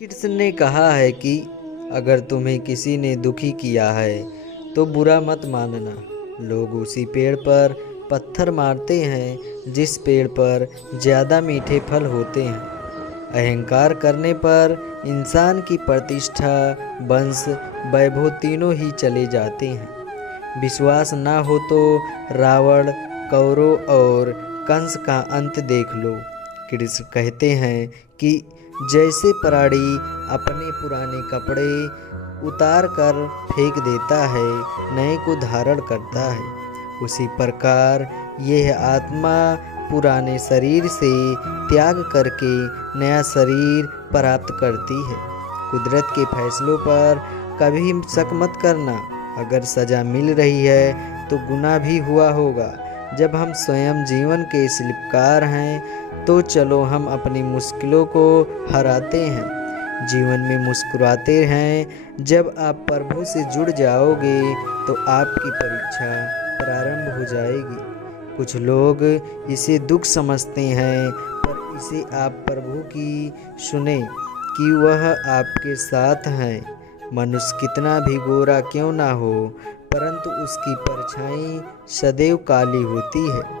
कृष्ण ने कहा है कि अगर तुम्हें किसी ने दुखी किया है तो बुरा मत मानना। लोग उसी पेड़ पर पत्थर मारते हैं जिस पेड़ पर ज़्यादा मीठे फल होते हैं। अहंकार करने पर इंसान की प्रतिष्ठा, वंश, वैभव तीनों ही चले जाते हैं। विश्वास ना हो तो रावण, कौरव और कंस का अंत देख लो। कृष्ण कहते हैं कि जैसे प्राणी अपने पुराने कपड़े उतार कर फेंक देता है, नए को धारण करता है, उसी प्रकार यह आत्मा पुराने शरीर से त्याग करके नया शरीर प्राप्त करती है। कुदरत के फैसलों पर कभी शक मत करना। अगर सज़ा मिल रही है तो गुनाह भी हुआ होगा। जब हम स्वयं जीवन के शिल्पकार हैं तो चलो हम अपनी मुश्किलों को हराते हैं, जीवन में मुस्कुराते हैं। जब आप प्रभु से जुड़ जाओगे तो आपकी परीक्षा प्रारंभ हो जाएगी। कुछ लोग इसे दुख समझते हैं, पर इसे आप प्रभु की सुने कि वह आपके साथ हैं। मनुष्य कितना भी गोरा क्यों ना हो, परंतु उसकी परछाई सदैव काली होती है।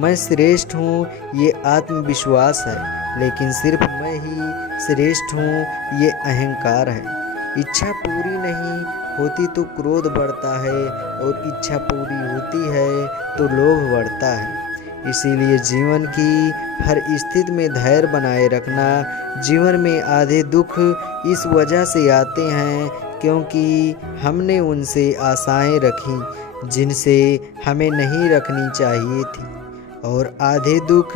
मैं श्रेष्ठ हूँ ये आत्मविश्वास है, लेकिन सिर्फ मैं ही श्रेष्ठ हूँ ये अहंकार है। इच्छा पूरी नहीं होती तो क्रोध बढ़ता है, और इच्छा पूरी होती है तो लोभ बढ़ता है। इसीलिए जीवन की हर स्थिति में धैर्य बनाए रखना। जीवन में आधे दुख इस वजह से आते हैं क्योंकि हमने उनसे आशाएं रखी जिनसे हमें नहीं रखनी चाहिए थी, और आधे दुख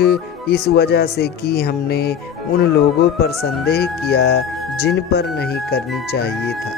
इस वजह से कि हमने उन लोगों पर संदेह किया जिन पर नहीं करनी चाहिए था।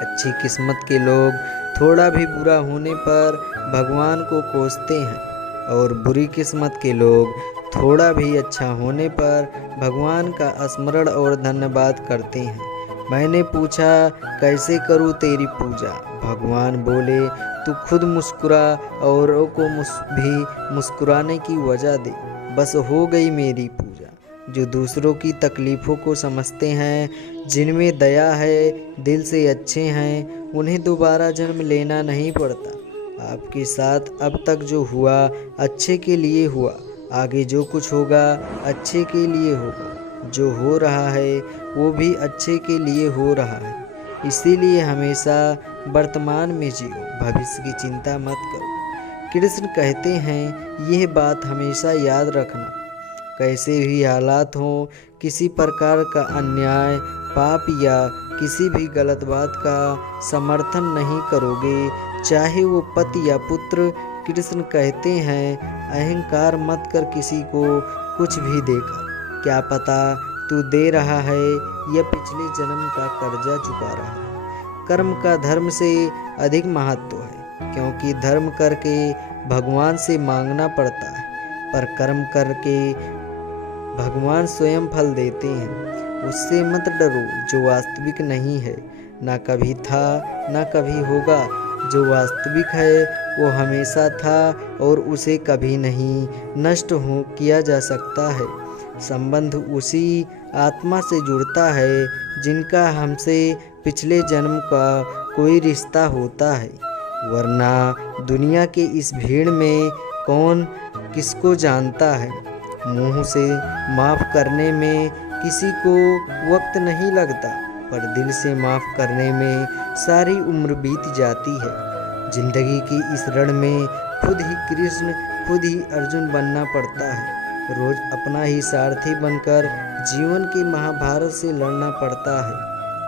अच्छी किस्मत के लोग थोड़ा भी बुरा होने पर भगवान को कोसते हैं, और बुरी किस्मत के लोग थोड़ा भी अच्छा होने पर भगवान का स्मरण और धन्यवाद करते हैं। मैंने पूछा, कैसे करूँ तेरी पूजा? भगवान बोले, तू खुद मुस्कुरा, औरों को भी मुस्कुराने की वजह दे, बस हो गई मेरी पूजा। जो दूसरों की तकलीफ़ों को समझते हैं, जिनमें दया है, दिल से अच्छे हैं, उन्हें दोबारा जन्म लेना नहीं पड़ता। आपके साथ अब तक जो हुआ अच्छे के लिए हुआ, आगे जो कुछ होगा अच्छे के लिए होगा। जो हो रहा है वो भी अच्छे के लिए हो रहा है। इसीलिए हमेशा वर्तमान में जियो, भविष्य की चिंता मत करो। कृष्ण कहते हैं यह बात हमेशा याद रखना। कैसे भी हालात हों, किसी प्रकार का अन्याय, पाप या किसी भी गलत बात का समर्थन नहीं करोगे, चाहे वो पति या पुत्र। कृष्ण कहते हैं अहंकार मत कर किसी को कुछ भी देकर। क्या पता तू दे रहा है या पिछले जन्म का कर्जा चुका रहा है। कर्म का धर्म से अधिक महत्व है, क्योंकि धर्म करके भगवान से मांगना पड़ता है, पर कर्म करके भगवान स्वयं फल देते हैं। उससे मत डरो जो वास्तविक नहीं है, ना कभी था ना कभी होगा। जो वास्तविक है वो हमेशा था और उसे कभी नहीं नष्ट हो किया जा सकता है। संबंध उसी आत्मा से जुड़ता है जिनका हमसे पिछले जन्म का कोई रिश्ता होता है, वरना दुनिया के इस भीड़ में कौन किसको जानता है। मुंह से माफ़ करने में किसी को वक्त नहीं लगता, पर दिल से माफ़ करने में सारी उम्र बीत जाती है। जिंदगी की इस रण में खुद ही कृष्ण, खुद ही अर्जुन बनना पड़ता है। रोज अपना ही सारथी बनकर जीवन के महाभारत से लड़ना पड़ता है।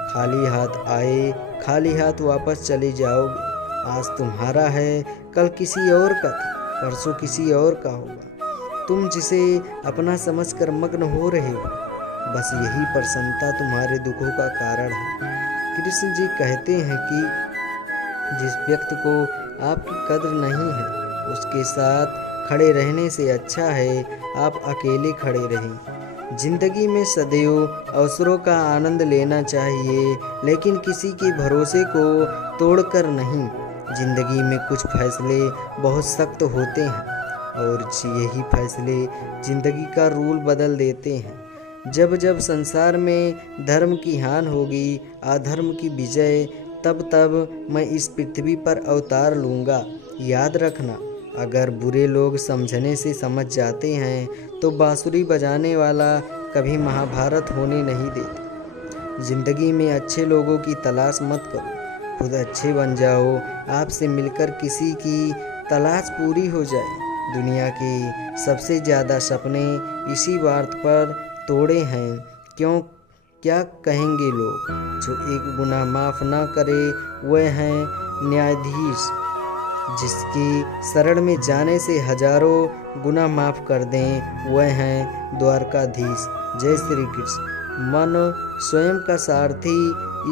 खाली हाथ आए, खाली हाथ वापस चले जाओगे। आज तुम्हारा है, कल किसी और का था, परसों किसी और का होगा। तुम जिसे अपना समझकर मग्न हो रहे हो, बस यही प्रसन्नता तुम्हारे दुखों का कारण है। कृष्ण जी कहते हैं कि जिस व्यक्ति को आपकी कद्र नहीं है, उसके साथ खड़े रहने से अच्छा है आप अकेले खड़े रहें। जिंदगी में सदैव अवसरों का आनंद लेना चाहिए, लेकिन किसी के भरोसे को तोड़कर नहीं। जिंदगी में कुछ फैसले बहुत सख्त होते हैं, और यही फैसले जिंदगी का रूल बदल देते हैं। जब जब संसार में धर्म की हानि होगी, अधर्म की विजय, तब तब मैं इस पृथ्वी पर अवतार लूँगा। याद रखना, अगर बुरे लोग समझने से समझ जाते हैं तो बांसुरी बजाने वाला कभी महाभारत होने नहीं देता। जिंदगी में अच्छे लोगों की तलाश मत करो, खुद अच्छे बन जाओ। आपसे मिलकर किसी की तलाश पूरी हो जाए। दुनिया के सबसे ज़्यादा सपने इसी बात पर तोड़े हैं। क्या कहेंगे लोग? जो एक गुनाह माफ़ ना करे वह हैं न्यायाधीश, जिसकी शरण में जाने से हजारों गुनाह माफ़ कर दें वह हैं द्वारकाधीश। जय श्री कृष्ण। मन स्वयं का सारथी,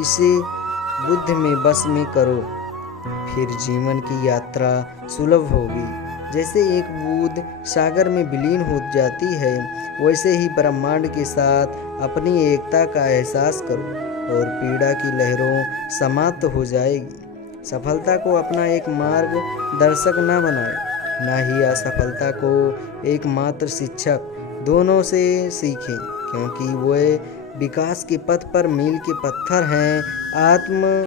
इसे बुद्ध में बस में करो, फिर जीवन की यात्रा सुलभ होगी। जैसे एक बूंद सागर में विलीन हो जाती है, वैसे ही ब्रह्मांड के साथ अपनी एकता का एहसास करो और पीड़ा की लहरों समाप्त हो जाएगी। सफलता को अपना एक मार्ग दर्शक न बनाए, ना ही असफलता को एकमात्र शिक्षक। दोनों से सीखें, क्योंकि वे विकास के पथ पर मील के पत्थर हैं। आत्म